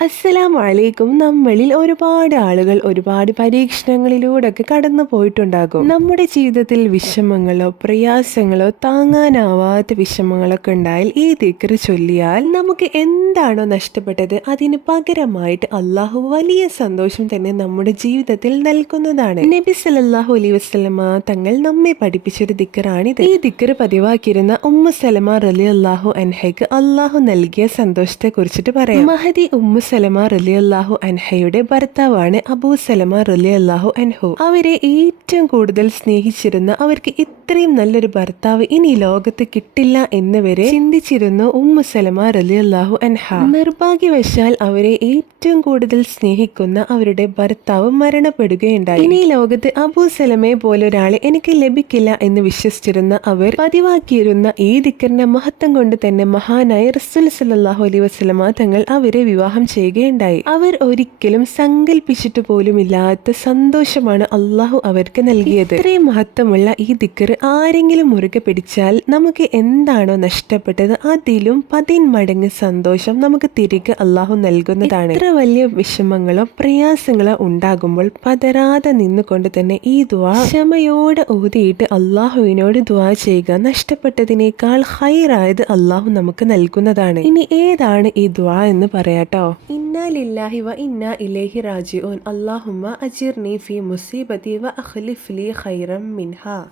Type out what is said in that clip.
അസ്സലാം വലൈക്കും നമ്മളിൽ ഒരുപാട് ആളുകൾ ഒരുപാട് പരീക്ഷണങ്ങളിലൂടെയൊക്കെ കടന്നു പോയിട്ടുണ്ടാകും. നമ്മുടെ ജീവിതത്തിൽ വിഷമങ്ങളോ പ്രയാസങ്ങളോ താങ്ങാനാവാത്ത വിഷമങ്ങളൊക്കെ ഉണ്ടായാൽ ഈ ദിക്ർ ചൊല്ലിയാൽ നമുക്ക് എന്താണോ നഷ്ടപ്പെട്ടത് അതിന് പകരമായിട്ട് അള്ളാഹു വലിയ സന്തോഷം തന്നെ നമ്മുടെ ജീവിതത്തിൽ നൽകുന്നതാണ്. നബി സല്ലല്ലാഹു അലൈ വസല്ലമ തങ്ങൾ നമ്മെ പഠിപ്പിച്ചൊരു ദിക്കറാണിത് ഈ ദിക്കർ പതിവാക്കിയിരുന്ന ഉമ്മ സലമ റലി അള്ളാഹു അൻഹയ്ക്ക് അള്ളാഹു നൽകിയ സന്തോഷത്തെ കുറിച്ചിട്ട് പറയാം. മഹദി ഉമ്മു സലമ റലി അള്ളാഹു അൻഹയുടെ ഭർത്താവാണ് അബൂ സലമ റലി അള്ളാഹു അൻഹു. അവരെ ഏറ്റവും കൂടുതൽ സ്നേഹിച്ചിരുന്ന അവർക്ക് ഇത്രയും നല്ലൊരു ഭർത്താവ് ഇനി ലോകത്ത് കിട്ടില്ല എന്ന് വരെ ചിന്തിച്ചിരുന്നു ഉമ്മു സലമ റലി അള്ളാഹു അൻഹ. നിർഭാഗ്യവശാൽ അവരെ ഏറ്റവും കൂടുതൽ സ്നേഹിക്കുന്ന അവരുടെ ഭർത്താവ് മരണപ്പെടുകയുണ്ടായി. ഇനി ലോകത്ത് അബൂ സലമയെ പോലെ ഒരാളെ എനിക്ക് ലഭിക്കില്ല എന്ന് വിശ്വസിച്ചിരുന്ന അവർ പതിവാക്കിയിരുന്ന ഈ ദിക്കറിന്റെ മഹത്വം കൊണ്ട് തന്നെ മഹാനായ റസുൽ സല്ലല്ലാഹു അലൈഹി വസല്ലമ തങ്ങൾ അവരെ വിവാഹം ചെയ്യുകയുണ്ടായി. അവർ ഒരിക്കലും സങ്കല്പിച്ചിട്ട് പോലുമില്ലാത്ത സന്തോഷമാണ് അള്ളാഹു അവർക്ക് നൽകിയത്. ഇത്രയും മഹത്വമുള്ള ഈ ദിക്കർ ആരെങ്കിലും മുറുകെ പിടിച്ചാൽ നമുക്ക് എന്താണോ നഷ്ടപ്പെട്ടത് അതിലും പതിന്മടങ്ങ് സന്തോഷം നമുക്ക് തിരികെ അള്ളാഹു നൽകുന്നതാണ്. ഇത്ര വലിയ വിഷമങ്ങളോ പ്രയാസങ്ങളോ ഉണ്ടാകുമ്പോൾ പതരാതെ നിന്നുകൊണ്ട് തന്നെ ഈ ദ്വാ ക്ഷമയോടെ ഊതിയിട്ട് അള്ളാഹുവിനോട് ദ്വാ ചെയ്യുക നഷ്ടപ്പെട്ടതിനേക്കാൾ ഹൈറായത് അള്ളാഹു നമുക്ക് നൽകുന്നതാണ്. ഇനി ഏതാണ് ഈ ദ്വാ എന്ന് പറയാട്ടോ? إنا لله وإنا إليه راجعون. اللهم أجرني في مصيبتي وأخلف لي خيرا منها.